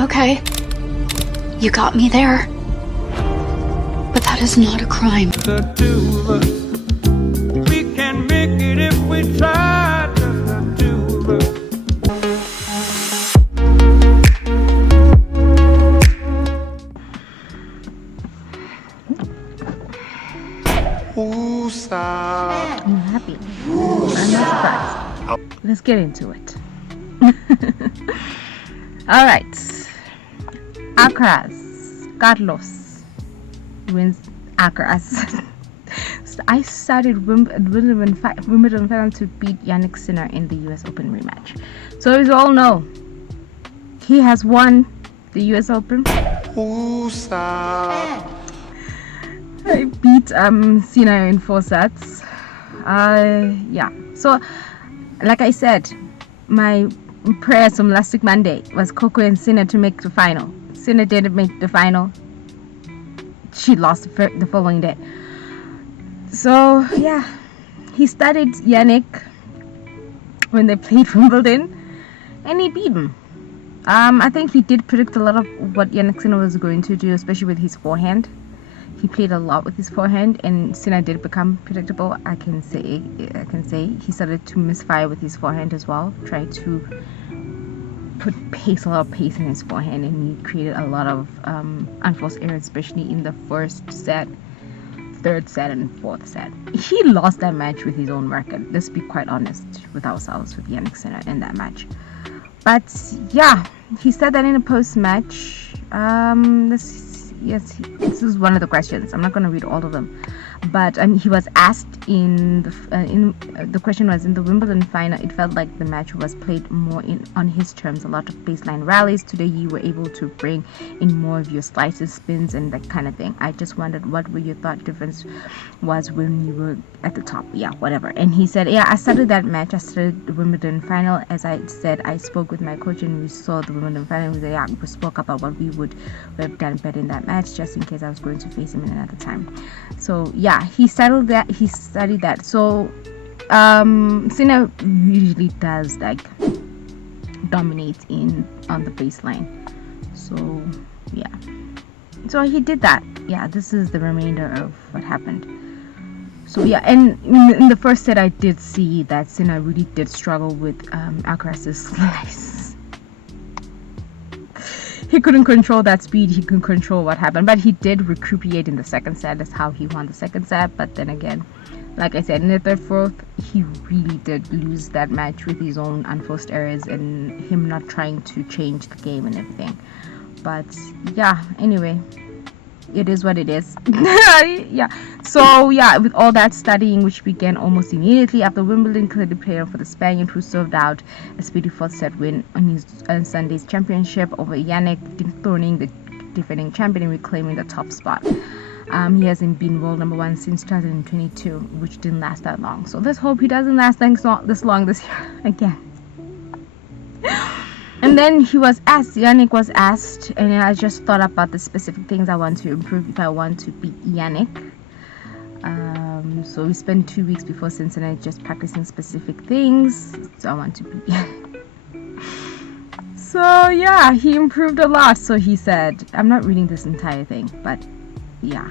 Okay, you got me there. But that is not a crime. The two of us, we can make it if we try. Just the two of us. I'm happy. I'm not surprised. Let's get into it. All right. Alcaraz, Carlos wins Alcaraz. I started Wimbledon final to beat Yannick Sinner in the US Open rematch. So as you all know, he has won the US Open. I beat Sinner in 4 sets. Yeah. So, like I said, my prayers from last week Monday was Coco and Sinner to make the final. Sinner didn't make the final. She lost the following day. So yeah, he studied Yannick when they played Wimbledon, and he beat him. I think he did predict a lot of what Yannick Sinner was going to do, especially with his forehand. He played a lot with his forehand, and Sinner did become predictable. I can say he started to misfire with his forehand as well. Tried to put a lot of pace in his forehand, and he created a lot of unforced errors, especially in the first set, third set, and fourth set. He lost that match with his own record. Let's be quite honest with ourselves with Yannick Sinner in that match. But yeah, he said that in a post-match. This is one of the questions. I'm not going to read all of them, but he was asked the question was, in the Wimbledon final, it felt like the match was played more on his terms. A lot of baseline rallies. Today you were able to bring in more of your slices, spins, and that kind of thing. I just wondered what were your thought difference was when you were at the top. Yeah, whatever. And he said, yeah, I started that match. I started the Wimbledon final. As I said, I spoke with my coach and we saw the Wimbledon final. We spoke about what we would have done better in that match, just in case I was going to face him in another time. So yeah, he studied that. So Sinner usually does like dominate on the baseline. So yeah, so he did that. Yeah, this is the remainder of what happened. So yeah, and in the first set I did see that Sinner really did struggle with Alcaraz's slice. He couldn't control that speed. He couldn't control what happened, but he did recuperate in the second set. That's how he won the second set. But then again, like I said, in the third, fourth, he really did lose that match with his own unforced errors and him not trying to change the game and everything. But yeah, anyway, it is what it is. Yeah. So yeah, with all that studying, which began almost immediately after Wimbledon, clearly played for the Spaniard, who served out a speedy fourth set win on his Sunday's championship over Yannick, dethroning the defending champion and reclaiming the top spot. He hasn't been world number 1 since 2022, which didn't last that long. So let's hope he doesn't last this long this year again. And then Yannick was asked, and I just thought about the specific things I want to improve if I want to beat Yannick. So we spent 2 weeks before Cincinnati just practicing specific things. So I want to beat Yannick. So yeah, he improved a lot. So he said, I'm not reading this entire thing, but yeah.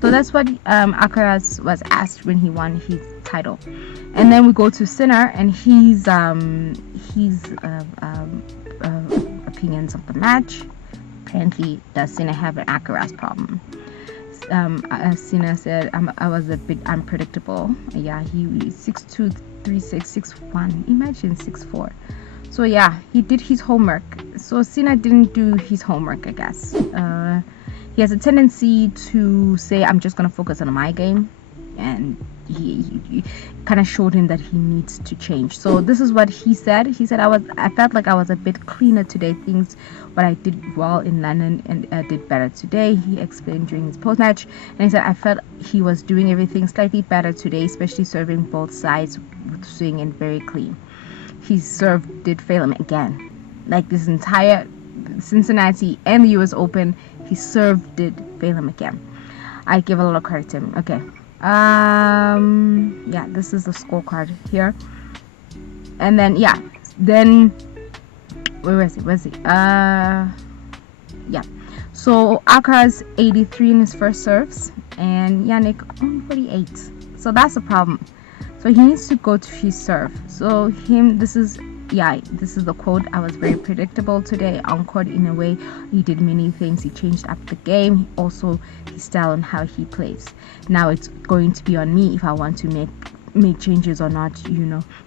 So that's what Alcaraz was asked when he won his title. And then we go to Sinner, and his opinions of the match. Apparently, does Sinner have an Alcaraz problem? Sinner said, I was a bit unpredictable. Yeah, he 6'2", 3'6", 6'1". Imagine 6'4". So yeah, he did his homework. So Sinner didn't do his homework, I guess. He has a tendency to say, I'm just going to focus on my game. And he kind of showed him that he needs to change. So this is what he said. He said, I felt like I was a bit cleaner today. What I did well in London and I did better today. He explained during his post-match. And he said, I felt he was doing everything slightly better today, especially serving both sides with swing and very clean. His serve did fail him again. Like this entire Cincinnati and the US Open, his serve did fail him again. I give a lot of credit to him. Okay. Yeah, this is the scorecard here. And then yeah, then where's he? Yeah. So Alcaraz 83 in his first serves, and Yannick only 48. So that's the problem. So he needs to go to his serve. So this is the quote. I was very predictable today on court in a way. He did many things. He changed up the game. Also, his style and how he plays. Now it's going to be on me if I want to make changes or not.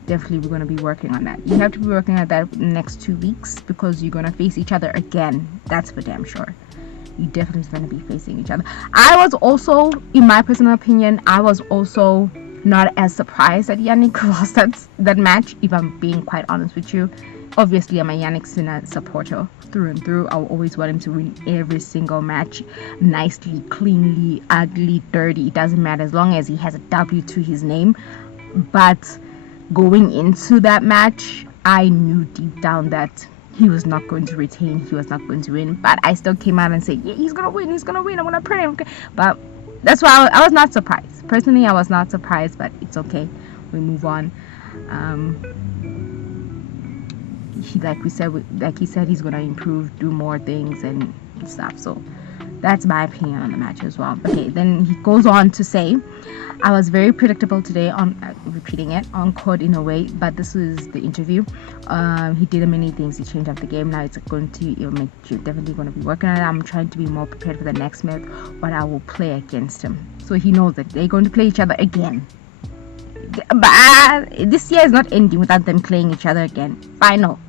Definitely we're going to be working on that. You have to be working on that in the next 2 weeks because you're going to face each other again. That's for damn sure. You definitely going to be facing each other. I was also, in my personal opinion, not as surprised that Yannick lost that match, if I'm being quite honest with you. Obviously, I'm a Yannick Sinner supporter through and through. I'll always want him to win every single match, nicely, cleanly, ugly, dirty. It doesn't matter as long as he has a W to his name. But going into that match, I knew deep down that he was not going to retain. He was not going to win. But I still came out and said, yeah, he's going to win. He's going to win. I'm going to pray him. But that's why I was not surprised. Personally, I was not surprised, but it's okay. We move on. He said he's gonna improve, do more things and stuff. So that's my opinion on the match as well. Okay, then he goes on to say, I was very predictable today on repeating it on court in a way, but this is the interview. He did many things. He changed up the game. Now you're definitely going to be working on it. I'm trying to be more prepared for the next match, but I will play against him. So he knows that they're going to play each other again. But this year is not ending without them playing each other again. Final.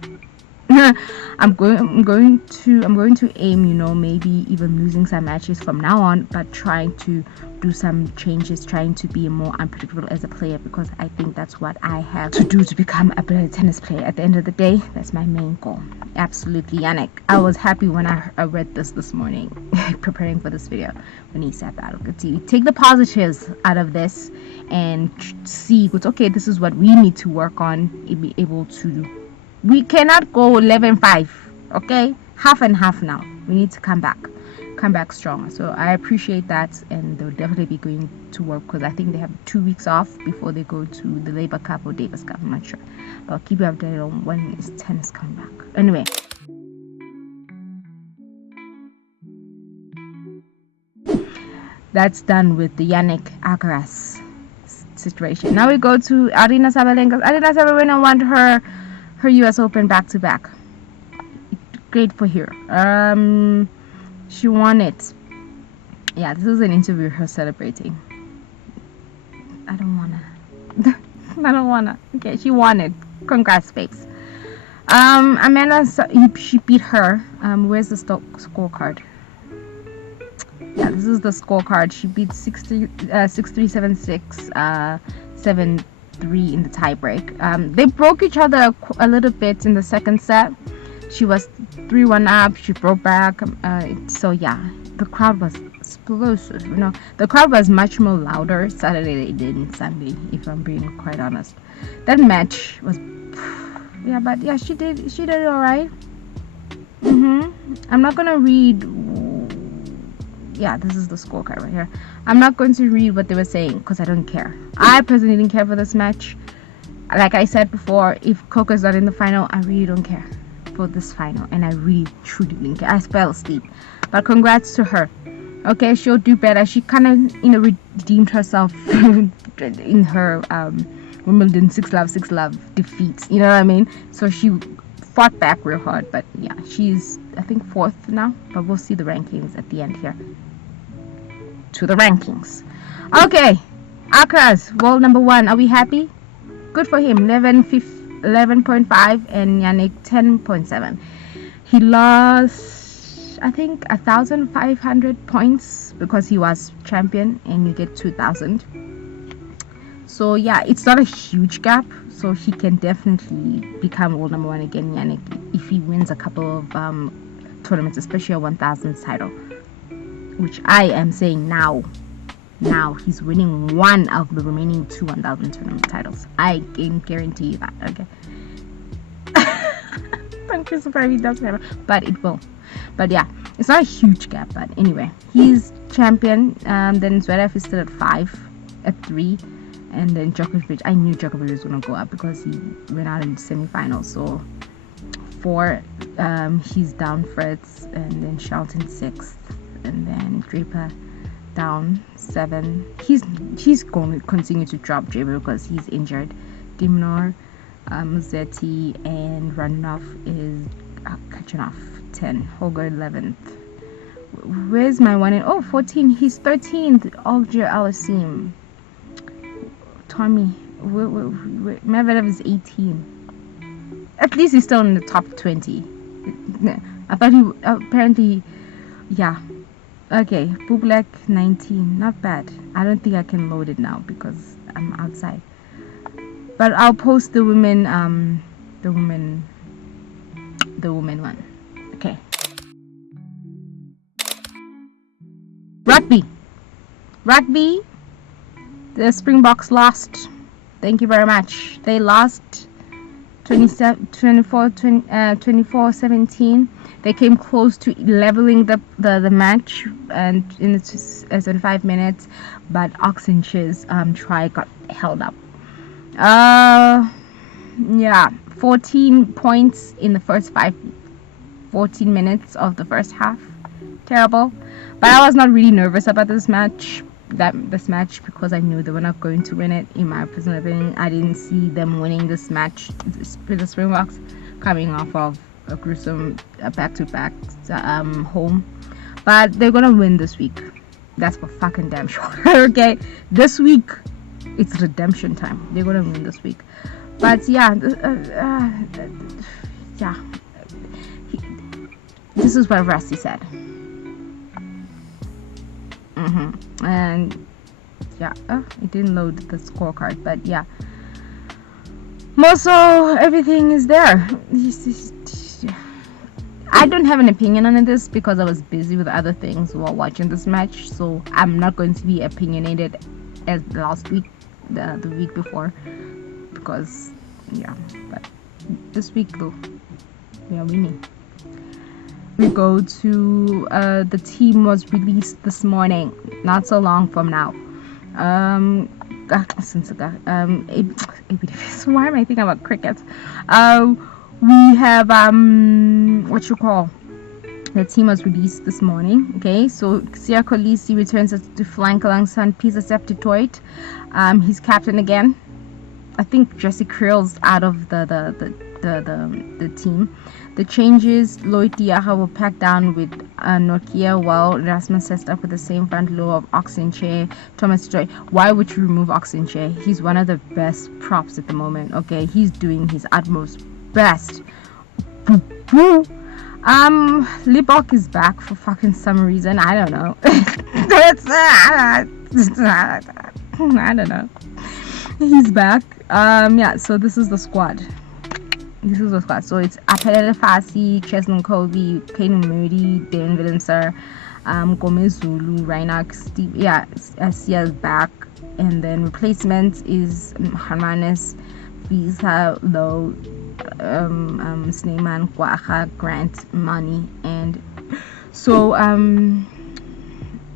I'm going to aim, maybe even losing some matches from now on, but trying to do some changes, trying to be more unpredictable as a player, because I think that's what I have to do to become a better tennis player. At the end of the day, that's my main goal. Absolutely, Yannick. I was happy when I read this morning, preparing for this video, when he said that. Okay, take the positives out of this and see what's okay. This is what we need to work on and be able to do. We cannot go 11-5, okay? Half and half now. We need to come back stronger. So I appreciate that, and they'll definitely be going to work because I think they have 2 weeks off before they go to the Labour Cup or Davis Cup. I'm not sure, but I'll keep you updated on when his tennis coming back. Anyway, that's done with the Yannick Alcaraz situation. Now we go to Aryna Sabalenka. Aryna Sabalenka won her US Open back-to-back. Great for her. She won it. Yeah, this is an interview of her celebrating. I don't wanna. Okay, she won it. Congrats, babes. Amanda, she beat her. Where's the scorecard? Yeah, this is the scorecard. She beat 6-3, 6-3, 7-6, 7-3 in the tiebreak. They broke each other a little bit in the second set. She was 3-1 up. She broke back. So yeah, the crowd was explosive. The crowd was much more louder Saturday than it did in Sunday, if I'm being quite honest. That match was, she did all right. I'm not gonna read. Yeah, this is the scorecard right here. I'm not going to read what they were saying because I don't care. I personally didn't care for this match. Like I said before, if Coco's not in the final, I really don't care for this final, and I really truly didn't care. I fell asleep, but congrats to her. Okay, she'll do better. She kind of redeemed herself in her Wimbledon 6-love defeats. You know what I mean? So she fought back real hard, but yeah, she's I think 4th now, but we'll see the rankings at the end here. To the rankings. Okay, Alcaraz, world number 1. Are we happy? Good for him. 11.5 and Yannick 10.7. He lost, I think, 1,500 points because he was champion, and you get 2,000. So yeah, it's not a huge gap. So he can definitely become world number 1 again, Yannick, if he wins a couple of tournaments, especially a 1,000 title, which I am saying now he's winning one of the remaining 2 1,000 tournament titles. I can guarantee you that. Okay. I'm just surprised he doesn't have it, but it will. But yeah, it's not a huge gap. But anyway, he's champion. Then Zverev is still at 5, at 3. And then Djokovic, I knew Djokovic was going to go up because he went out in the semifinals. So 4. He's down Fritz, and then Shelton 6th, and then Draper down 7. He's going to continue to drop Draper because he's injured. Dimnor, Muzetti, and Runoff is catching off 10. Holger 11th. Where's my one? 14. He's 13th. Alger Alasim. Tommy. Medvedev is 18. At least he's still in the top 20. I thought he apparently, yeah. Okay, Bublik 19. Not bad. I don't think I can load it now because I'm outside. But I'll post the women one. Okay. Rugby. The Springboks lost. Thank you very much. They lost 24-17. They came close to leveling the match and in the 75 minutes, but Oxencha's try got held up. 14 points in the first 14 minutes of the first half. Terrible. But I was not really nervous about this match because I knew they were not going to win it. In my personal opinion, I didn't see them winning this match. The Springboks coming off of a gruesome back-to-back home, but they're gonna win this week. That's for fucking damn sure. Okay, this week it's redemption time. They're gonna win this week. But yeah, this is what Rusty said. And yeah, it didn't load the scorecard, but yeah, so everything is there. I don't have an opinion on this because I was busy with other things while watching this match, so I'm not going to be opinionated as last week, the week before, because yeah. But this week though, we are winning. We go to the team was released this morning, not so long from now. Why am I thinking about cricket? We have the team was released this morning. Okay, so Sia Kolisi returns to flank alongside Peter Septitoit. He's captain again. I think Jesse Krill's out of the team. The changes: Lloyd Diaha will pack down with Nokia, while Rasmus sets up with the same front row of Oxenchair, Thomas Joy. Why would you remove Oxenchair? He's one of the best props at the moment. Okay, he's doing his utmost best. Libok is back for fucking some reason. I don't know. I don't know. He's back. So this is the squad. So it's Apelele Fasi, Cheslin Colby, Payne Moody, Dan Willemser, Gomez Zulu, Reinach, Steve. Yeah, Sia's back. And then replacement is Harmanis, Visa, Low, Sneyman, Kwaha, Grant, Money, and so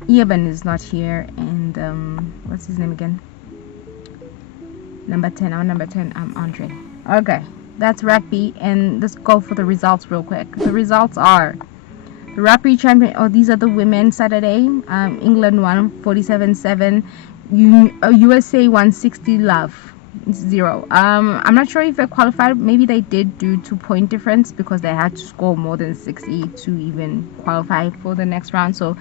Eben is not here, and what's his name again? Number 10, Andre. Okay, that's rugby, and let's go for the results real quick. The results are the rugby champion. These are the women. Saturday, England won 47-7. USA won 60-0. I'm not sure if they qualified. Maybe they did due to point difference because they had to score more than 60 to even qualify for the next round. So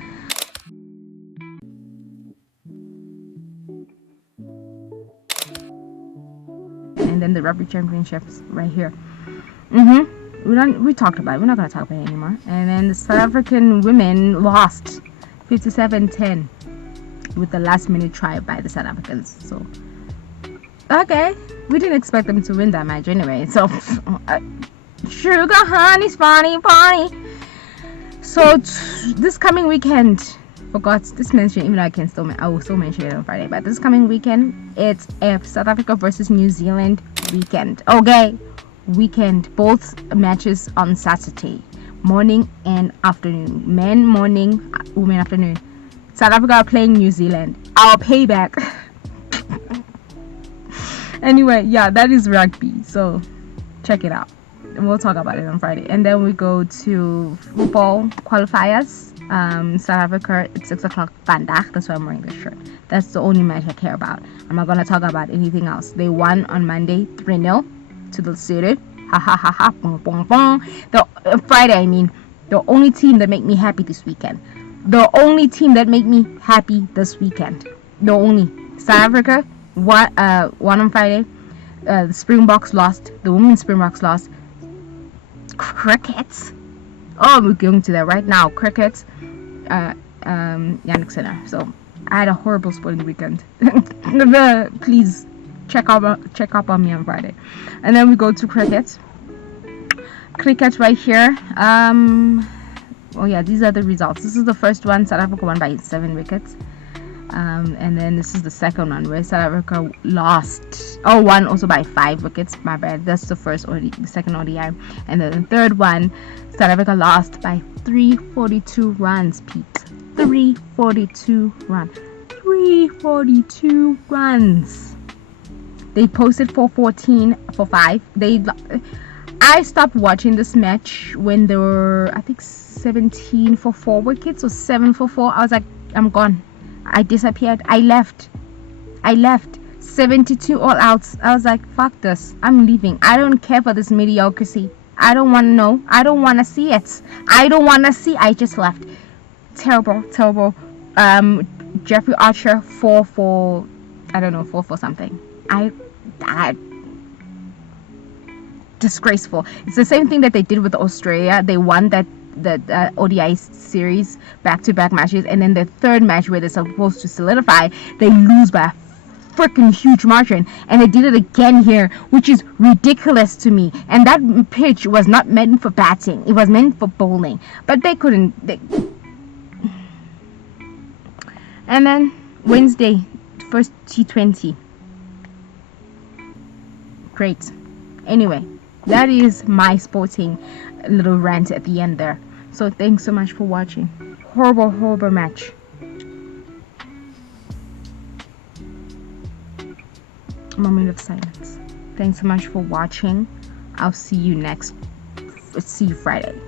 and then the rugby championships right here. We talked about it. We're not going to talk about it anymore. And then the South African women lost 57-10 with the last minute try by the South Africans. So okay, we didn't expect them to win that match anyway. So sugar honey spawny party. So this coming weekend, forgot this mention, even though I will still mention it on Friday, but this coming weekend it's a South Africa versus New Zealand weekend. Okay, weekend, both matches on Saturday morning and afternoon. Men morning, women afternoon. South Africa are playing New Zealand. Our payback. Anyway, yeah, that is rugby, so check it out. we'll talk about it on Friday. And then we go to football qualifiers. South Africa at 6 o'clock. Vandaag. That's why I'm wearing this shirt. That's the only match I care about. I'm not gonna talk about anything else. They won on Monday 3-0 to the City. Ha ha ha ha. Bong, bong, bong. Friday, I mean. The only team that make me happy this weekend. The only team that make me happy this weekend. The only. South Africa won on Friday. The Springboks lost. The women's Springboks lost. Crickets. Oh, we're going to that right now. Crickets. Yannick Sinner. So I had a horrible sporting weekend. Please check up on me on Friday. And then we go to cricket. Cricket right here. Oh yeah, these are the results. This is the first one. South Africa won by 7 wickets. And then this is the second one where South Africa won also by 5 wickets. My bad. That's the second ODI. And then the third one, South Africa lost by 342 runs, Pete. 342 runs. 342 runs. They posted 414 for 5. I stopped watching this match when there were, I think, 17 for 4 wickets or 7 for 4. I was like, I'm gone. I disappeared. I left. 72 all outs. I was like, fuck this. I'm leaving. I don't care for this mediocrity. I don't want to know. I don't want to see it. I just left. Terrible. Jeffrey Archer 4 for something. Disgraceful. It's the same thing that they did with Australia. They won that ODI series back-to-back matches, and then the third match where they're supposed to solidify, they lose by a freaking huge margin, and they did it again here, which is ridiculous to me. And that pitch was not meant for batting, it was meant for bowling, but they couldn't. And then Wednesday, first T20. Great. Anyway, that is my sporting little rant at the end there. So thanks so much for watching. Horrible match. A moment of silence. Thanks so much for watching. I'll see you Friday.